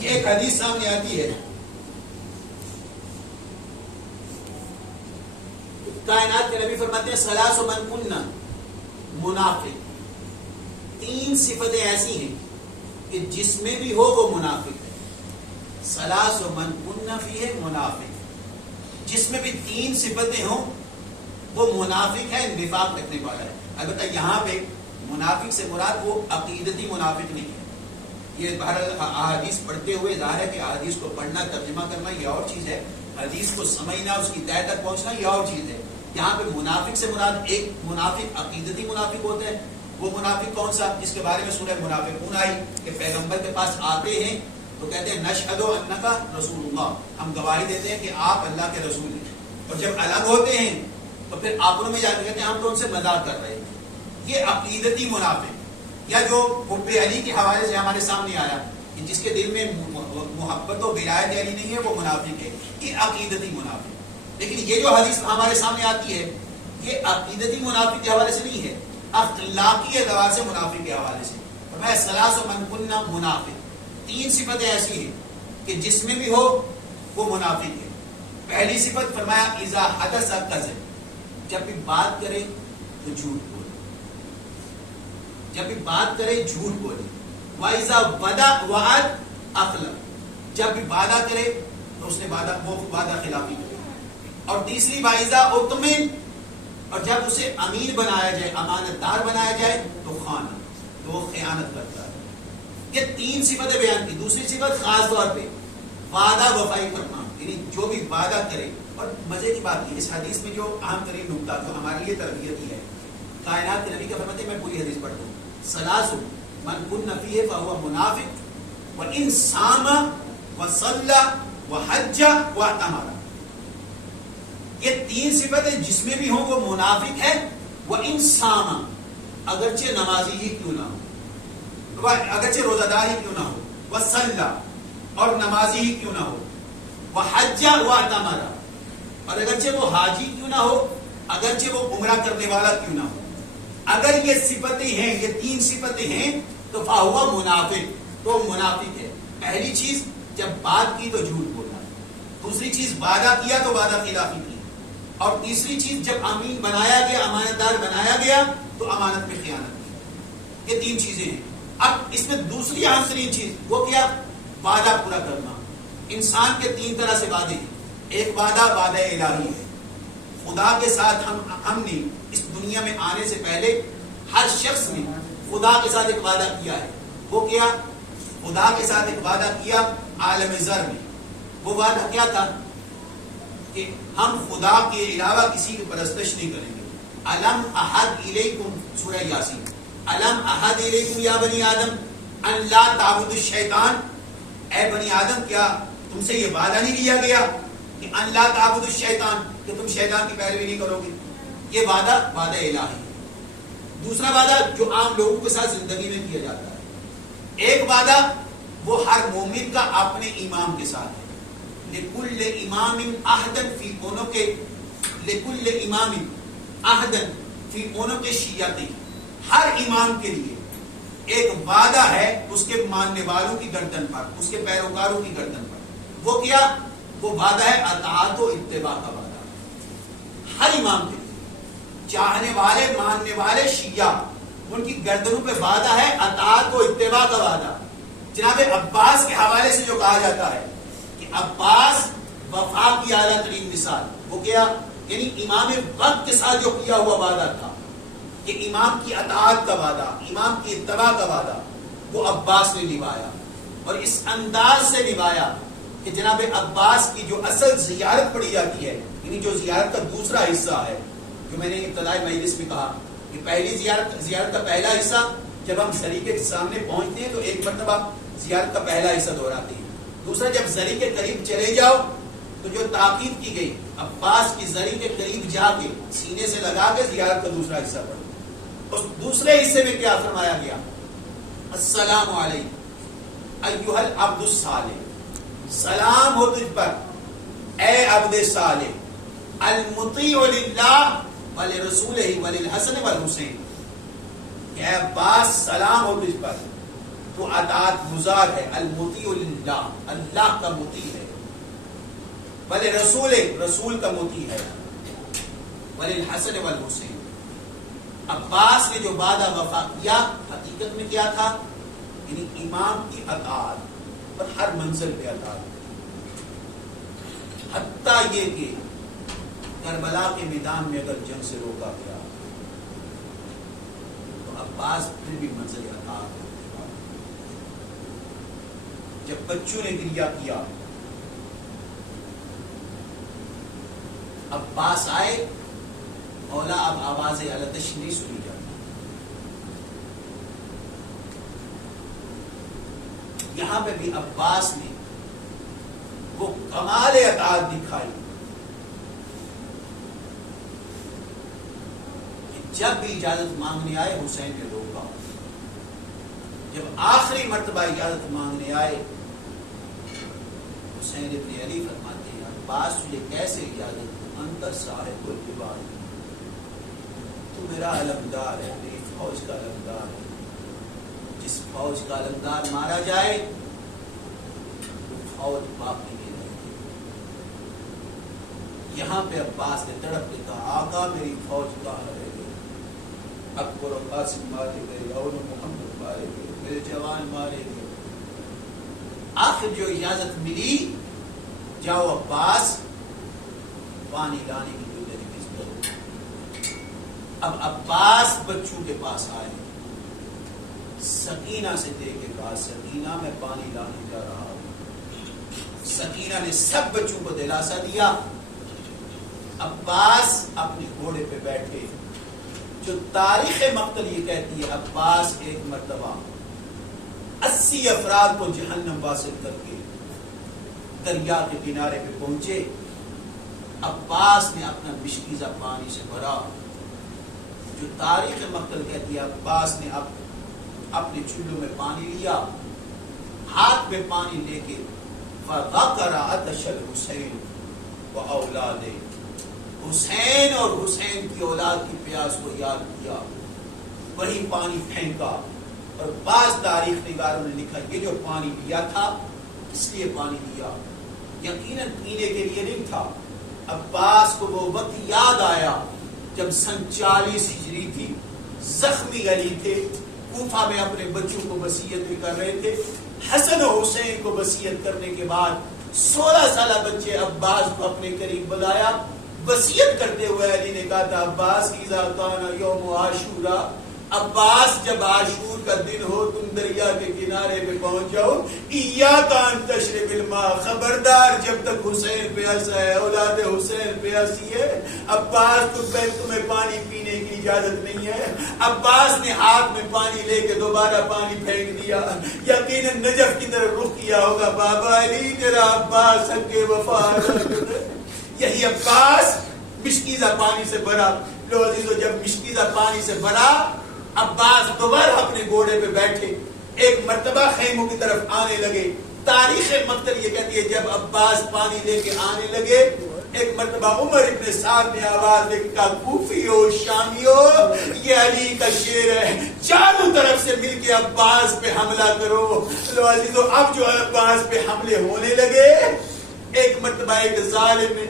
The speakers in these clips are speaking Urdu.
یہ ایک حدیث سامنے آتی ہے، کائنات کے نبی فرماتے ہیں ثلاث من کن منافق، تین صفتیں ایسی ہیں کہ جس میں بھی ہو وہ منافق ہے. ثلاث من کن فیہ منافق، جس میں بھی تین صفتیں ہوں وہ منافق ہے، نفاق رکھنے والا ہے. البتہ یہاں پہ منافق سے مراد وہ عقیدتی منافق نہیں ہے. یہ بہرحال احادیث پڑھتے ہوئے ظاہر ہے کہ احادیث کو پڑھنا، ترجمہ کرنا یہ اور چیز ہے، حدیث کو سمجھنا، اس کی تہہ تک پہنچنا یہ اور چیز ہے. یہاں پہ منافق سے مراد ایک منافق عقیدتی منافق ہوتا ہے. وہ منافق کون سا؟ جس کے بارے میں سورہ منافقون آئی کہ پیغمبر کے پاس آتے ہیں تو کہتے ہیں نشہد انک رسول اللہ، ہم گواہی دیتے ہیں کہ آپ اللہ کے رسول ہیں. اور جب الگ ہوتے ہیں تو پھر آپنوں میں جا کے کہتے ہیں ہم تو ان سے مذاق کر رہے ہیں. یہ عقیدتی منافق. یا جو حب علی کے حوالے سے ہمارے سامنے آیا کہ جس کے دل میں محبت و ولایت علی نہیں ہے وہ منافق ہے، یہ عقیدتی منافق. لیکن یہ جو حدیث ہمارے سامنے آتی ہے یہ عقیدتی منافق کے حوالے سے نہیں ہے، اخلاقی اعتبار سے منافق کے حوالے سے. فرمایا ثلاث من کن منافق، تین صفتیں ایسی ہیں کہ جس میں بھی ہو وہ منافق ہے. پہلی صفت فرمایا اذا حدث کذب، جب بھی بات کرے تو جھوٹ بولے، جب بھی بات کرے جھوٹ بولے. وَإِذَا وَعَدَ أَخْلَفَ، جب بھی وعدہ کرے تو اس نے وعدہ خلافی کرے. اور تیسری وَإِذَا اؤْتُمِنَ، اور جب اسے امین بنایا جائے، امانت دار بنایا جائے تو خانہ، تو وہ خیانت کرتا ہے. یہ تین صفتیں بیان کی. دوسری صفت خاص طور پہ وعدہ وفائی کرنا، یعنی جو بھی وعدہ کرے. اور مزے کی بات یہ اس حدیث میں جو اہم ترین نقطہ جو ہمارے لیے تربیت ہی ہے، کائنات کے نبی کا فرماتے ہیں، میں پوری حدیث پڑھتا ہوں، ثلاث من کن فیہ فہو منافق وان صام وصلی وحج واعتمر. یہ تین صفتیں جس میں بھی ہوں وہ منافق ہے. وان صام، اگرچہ نمازی ہی کیوں نہ ہو، اگرچہ روزہ دار ہی کیوں نہ ہو، وصلی، اور نمازی ہی کیوں نہ ہو، وحج واعتمر، اور اگرچہ وہ حاجی کیوں نہ ہو، اگرچہ وہ عمرہ کرنے والا کیوں نہ ہو. اگر یہ صفتیں ہیں، یہ تین صفتیں ہیں تو فہو منافق، تو منافق ہے. پہلی چیز جب بات کی تو جھوٹ بولا، دوسری چیز وعدہ کیا تو وعدہ خلافی کی، اور تیسری چیز جب امین بنایا گیا، امانت دار بنایا گیا تو امانت میں خیانت کی. یہ تین چیزیں ہیں. اب اس میں دوسری اہم ترین چیز وہ کیا؟ وعدہ پورا کرنا. انسان کے تین طرح سے وعدے ہیں. ایک وعدہ الہی ہے، خدا کے ساتھ ہم نے اس دنیا میں آنے سے پہلے ہر شخص نے خدا کے ساتھ ایک وعدہ کیا ہے. وہ کیا؟ خدا کے ساتھ ایک وعدہ کیا عالم ذر میں. وہ وعدہ کیا تھا؟ کہ ہم خدا کے علاوہ کسی کی پرستش نہیں کریں گے. الم احد الیکم، سورہ یاسین، الم احد الیکم یا بنی آدم ان لا تعبدوا الشیطان، اے بنی آدم کیا تم سے یہ وعدہ نہیں لیا گیا کہ ان لا تعبدوا الشیطان، کہ تم شیطان کی پیروی نہیں کرو گے. یہ وعدہ الہی ہے. دوسرا وعدہ جو عام لوگوں کے ساتھ زندگی میں کیا جاتا ہے، ایک وعدہ وہ ہر مومن کا اپنے امام کے ساتھ ہے. لکل امام عہدن فی عنق، لکل امام عہدن فی عنق شیعتی، ہر امام کے لیے ایک وعدہ ہے اس کے ماننے والوں کی گردن پر، اس کے پیروکاروں کی گردن پر. وہ کیا؟ وہ وعدہ ہے اطاعت و اتباع کا وعدہ. ہر امام کے لیے چاہنے والے ماننے والے شیعہ ان کی گردنوں پہ وعدہ ہے اطاعت و اتباع کا وعدہ. جناب عباس کے حوالے سے جو کہا جاتا ہے کہ عباس وفا کی اعلیٰ ترین مثال، وہ کیا؟ یعنی امام وقت کے ساتھ جو کیا ہوا وعدہ تھا کہ امام کی اطاعت کا وعدہ، امام کی اتباع کا وعدہ، وہ عباس نے نبھایا. اور اس انداز سے نبھایا کہ جناب عباس کی جو اصل زیارت پڑھی جاتی ہے، یعنی جو زیارت کا دوسرا حصہ ہے، جو میں نے ابتدائی مجلس میں کہا کہ پہلی زیارت کا پہلا حصہ جب ہم زری کے سامنے پہنچتے ہیں تو ایک مرتبہ زیارت کا پہلا حصہ دہراتے ہیں. دوسرا جب زری کے قریب چلے جاؤ تو جو تاکید کی گئی عباس کی زری کے قریب جا کے سینے سے لگا کے زیارت کا دوسرا حصہ پڑھو. اس دوسرے حصے میں کیا فرمایا گیا؟ السلام علیکم ایھا العبد الصالح، سلام ہو تجھ پر اے عبد صالح، المطیع للہ ولرسولہ وللحسن والحسین. اے عباس سلام ہو تجھ پر، تو اطاعت گزار ہے، المطیع للہ، اللہ کا مطیع ہے، بلے رسول کا مطیع ہے، بلے الحسن والحسین۔ عباس نے جو وعدہ وفا کیا حقیقت میں کیا تھا؟ یعنی امام کی اطاعت اور ہر منزل پہ اطاعت، حتیٰ یہ کہ کربلا کے میدان میں اگر جنگ سے روکا گیا تو عباس پھر بھی منزل اطاعت۔ جب بچوں نے گریہ کیا عباس آئے، مولا اب آواز علتش نہیں سنی جاتی، یہاں پہ بھی عباس نے وہ کمال اطاعت دکھائی کہ جب بھی اجازت مانگنے آئے حسین نے روکا، جب آخری مرتبہ اجازت مانگنے آئے حسین ابن علی فرماتے ہیں عباس تجھے کیسے اجازت؟ انت صاحب الجبال، تو میرا علمدار ہے، میری فوج کا علمدار ہے، جس فوج کا علمدار مارا جائے وہ فوج باقی نہیں رہتی۔ یہاں پہ عباس نے تڑپ کے کہا آقا میری فوج کہاں رہ گئی؟ اکبر و قاسم مارے گئے اور محمد مارے گئے، میرے جوان مارے گئے۔ آخر جو اجازت ملی، جاؤ عباس پانی لانے کی جو تجویز کرو۔ اب عباس بچوں کے پاس آئے، سکینہ سے دے کے کہا سکینہ میں پانی لانے جا رہا ہوں۔ سکینہ نے سب بچوں کو دلاسا دیا۔ عباس اپنے گھوڑے پہ بیٹھے، جو تاریخ مقتل یہ کہتی ہے عباس ایک مرتبہ 80 افراد کو جہنم واصل کر کے دریا کے کنارے پہ پہنچے۔ عباس نے اپنا مشکیزہ پانی سے بھرا، جو تاریخ مقتل کہتی ہے عباس نے اپنے چولہوں میں پانی لیا، ہاتھ میں پانی لے کے فذکر عطش الحسین واولادہ، حسین اور حسین کی اولاد کی پیاس کو یاد کیا، وہی پانی پھینکا۔ اور بعض تاریخ نگاروں نے لکھا یہ جو پانی لیا تھا اس لیے پانی لیا، یقیناً پینے کے لیے نہیں تھا۔ عباس کو وہ وقت یاد آیا جب سن 40 ہجری تھی، زخمی علی تھے، کوفہ میں اپنے بچوں کو وصیت بھی کر رہے تھے۔ حسن و حسین کو وصیت کرنے کے بعد 16 سالہ بچے عباس کو اپنے قریب بلایا، وصیت کرتے ہوئے علی نے کہا تھا عباس اذا کان یوم عاشورا، عباس جب عاشور کا دن ہو تم دریا کے کنارے پہ پہنچ جاؤ، ایاک ان تشرب الماء، خبردار جب تک حسین پیاسا ہے، اولاد حسین پیاسی ہے، عباس تمہیں پانی پینے کی اجازت نہیں ہے۔ عباس نے ہاتھ میں پانی لے کے دوبارہ پانی پھینک دیا، یقیناً نجف کی طرف رخ کیا ہوگا، بابا علی تیرا عباس حق وفا۔ یہی عباس مشکیزہ پانی سے بھرا، لو عزیزو جب مشکیزہ پانی سے بھرا عباس دوبارہ اپنے گھوڑے پہ بیٹھے، ایک مرتبہ خیموں کی طرف آنے لگے۔ تاریخ مقتل یہ کہتی ہے جب عباس پانی لے کے آنے لگے، ایک مرتبہ عمر ابن سعد نے آواز دے کہا کوفیو شامیو، یہ علی کا شعر ہے، چاروں طرف سے مل کے عباس پہ حملہ کرو۔ لو عزیزو اب جو عباس پہ حملے ہونے لگے، ایک مرتبہ ایک ظالم نے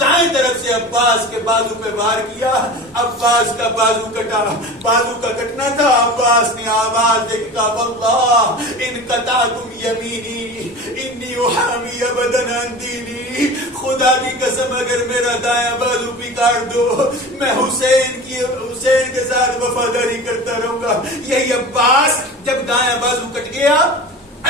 دائیں طرف سے عباس کے بازو پہ وار کیا، عباس کا بازو کٹا، بازو کا کٹنا تھا، عباس نے آواز دے کہا واللہ ان قطعتم یمینی انی احامی ابدا عن دینی، خدا کی قسم اگر میرا دائیں بازو بھی کاٹ دو میں حسین کے ساتھ وفاداری کرتا رہوں گا۔ یہی عباس جب دائیں بازو کٹ گیا،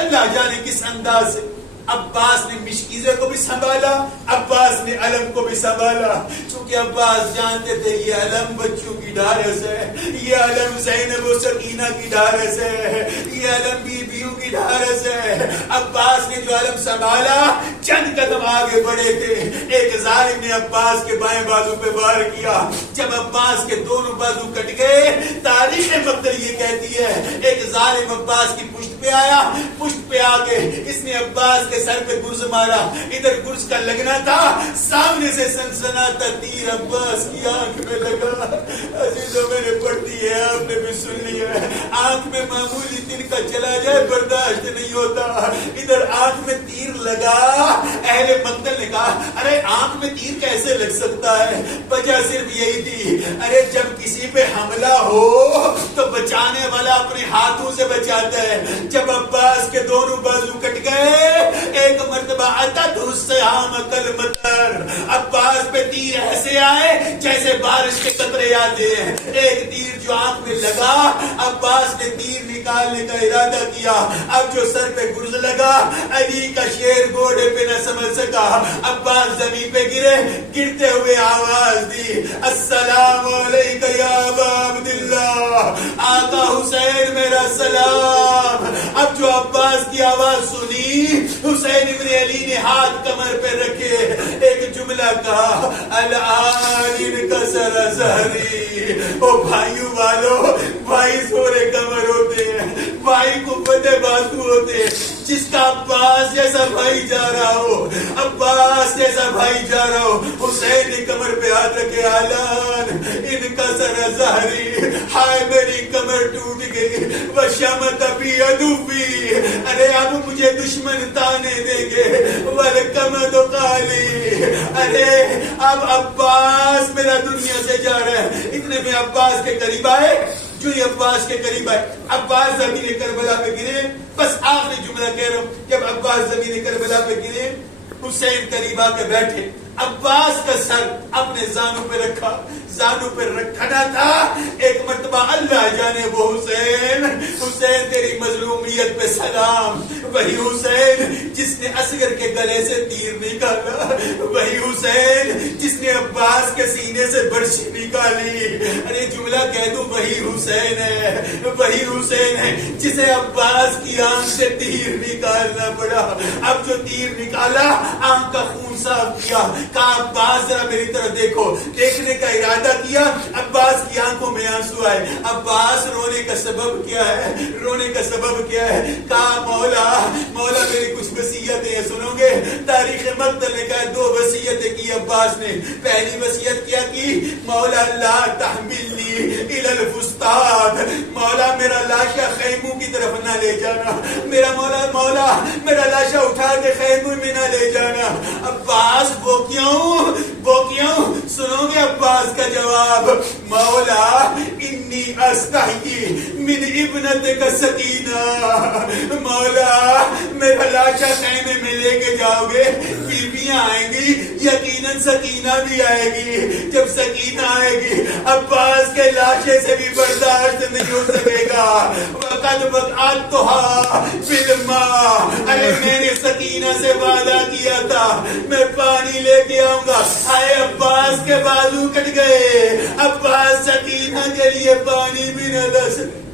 اللہ جانے کس انداز سے عباس نے مشکیزے کو بھی سنبھالا، عباس نے علم کو بھی سنبھالا، چونکہ عباس جانتے تھے یہ علم بچوں کی ڈھارس ہے، یہ علم زینب و سکینہ کی ڈھارس ہے، یہ علم بیویوں کی ڈھارس ہے۔ عباس نے جو علم سنبھالا، چند قدم آگے بڑھے تھے، ایک ظالم نے عباس کے بائیں بازو پہ وار کیا، جب عباس کے دونوں بازو کٹ گئے، تاریخ مقتل یہ کہتی ہے ایک ظالم عباس کی پشت پشت پہ آیا, پشت پہ آ کے اس نے عباس کے سر پہ گرز مارا, ادھر گرز کا لگنا تھا, سامنے سے سنسناتا تیر عباس کی آنکھ میں لگا. عزیزوں میں نے پڑھ دی ہے, آپ نے بھی سن لیا ہے, آنکھ میں معمولی تیر کا چلا جائے برداشت نہیں ہوتا, ادھر آنکھ میں تیر لگا. اہل مقتل نے کہا ارے آنکھ میں تیر کیسے لگ سکتا ہے؟ وجہ صرف یہی تھی, ارے جب کسی پہ حملہ ہو تو بچانے والا اپنے ہاتھوں سے بچاتا ہے. جب عباس کے دونوں بازو کٹ گئے, ایک مرتبہ اتت السہام کالمطر, عباس پہ تیر ایسے آئے جیسے بارش کے قطرے آتے ہیں. ایک تیر جو آنکھ میں لگا, عباس نے تیر نکالنے کا ارادہ کیا. اب جو سر پہ گرز لگا, علی کا شیر گھوڑے پہ نہ سمجھ سکا, عباس زمین پہ گرے, گرتے ہوئے آواز دی السلام علیکہ یا ابا عبداللہ, آقا حسین میرا سلام. اب جو عباس کی آواز سنی, حسین ابن علی نے ہاتھ کمر پہ رکھے, ایک جملہ کہا الآن انکسر ظہری. او بھائیوں والو, بھائی زورے کمر ہوتے ہیں, بھائی قوت بازو ہوتے ہیں. جس کا عباس جیسا بھائی جا رہا ہو, عباس جیسا بھائی جا رہا ہو, حسین نے کمر پہ ہاتھ رکھے الآن انکسر ظہری, ہائے میری کمر ٹوٹ گئی, وشمت بی عدوی, ارے اب مجھے دشمن تانے دیں گے, والکمد قالی, ارے اب عباس میرا دنیا سے جا رہا ہے. اتنے میں عباس کے قریب آئے, جو یہ عباس کے قریب آئے, عباس زمین کربلا پہ گرے. بس آخری جملہ کہہ رہا ہوں, جب عباس زمین کربلا پہ گرے, حسین قریب آ کے بیٹھے, عباس کا سر اپنے زانوں پہ رکھا, زانوں پہ رکھنا تھا. ایک مرتبہ اللہ جانے وہ حسین, حسین تیری مظلومیت پہ سلام. وہی حسین جس نے اصغر کے گلے سے تیر نکالا, وہی حسین جس نے عباس کے سینے سے برچی نکالی. ارے جملہ کہہ دوں, وہی حسین ہے, وہی حسین ہے جسے عباس کی آنکھ سے تیر نکالنا پڑا. اب جو تیر نکالا, آنکھ کا خون صاف کیا, کہا عباس ذرا میری طرف دیکھو. دیکھنے کا ارادہ کیا, عباس کی آنکھوں میں آنسو آئے. عباس رونے کا سبب کیا ہے, رونے کا سبب کیا ہے؟ کہا مولا, مولا میری کچھ وصیتیں سنو گے. تاریخ مقتل نے کہا 2 وصیتیں کی عباس نے. پہلی وصیت کیا کی, مولا لا تحملنی الی الفسطاط, مولا میرا لاشا خیموں کی طرف نہ لے جانا, میرا مولا, مولا میرا لاشا اٹھا کے خیموں میں نہ لے جانا. عباس وہ کیوں, سنو گے عباس کا جواب, مولا انی استحیی من ابنتک سکینہ, مولا میرا لاشا خیمے میں لے کے جاؤ گے, بیویاں آئیں گی, یقیناً سکینہ بھی آئے گی. جب سکینہ آئے گی, عباس کے لاشے سے بھی برداشت نہیں ہو سکے گا. وقد وقعتھا بالماء, ارے میں نے سکینہ سے وعدہ کیا تھا میں پانی لے کے آؤں گا. ہائے عباس کے بازو کٹ گئے, عباس سکینہ کے لیے پانی بھی نہ دے سکے.